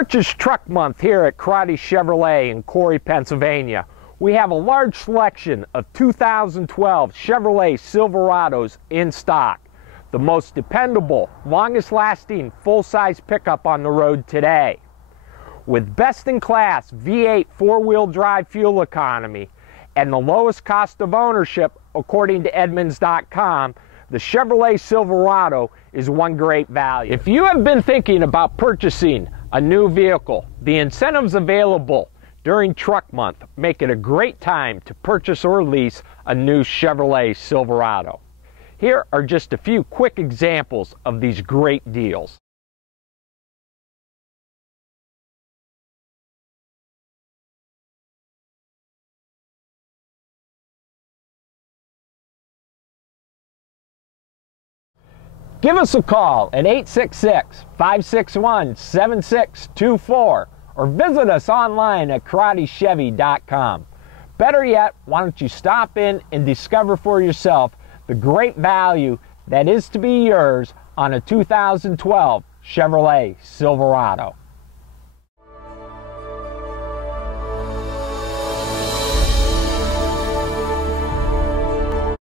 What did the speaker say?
March is Truck Month here at Crotty Chevrolet in Corry, Pennsylvania. We have a large selection of 2012 Chevrolet Silverados in stock. The most dependable, longest lasting, full-size pickup on the road today. With best-in-class V8 four-wheel drive fuel economy and the lowest cost of ownership according to Edmunds.com, the Chevrolet Silverado is one great value. If you have been thinking about purchasing a new vehicle, the incentives available during Truck Month make it a great time to purchase or lease a new Chevrolet Silverado. Here are just a few quick examples of these great deals. Give us a call at 866-561-7624 or visit us online at CrottyChevy.com. Better yet, why don't you stop in and discover for yourself the great value that is to be yours on a 2012 Chevrolet Silverado.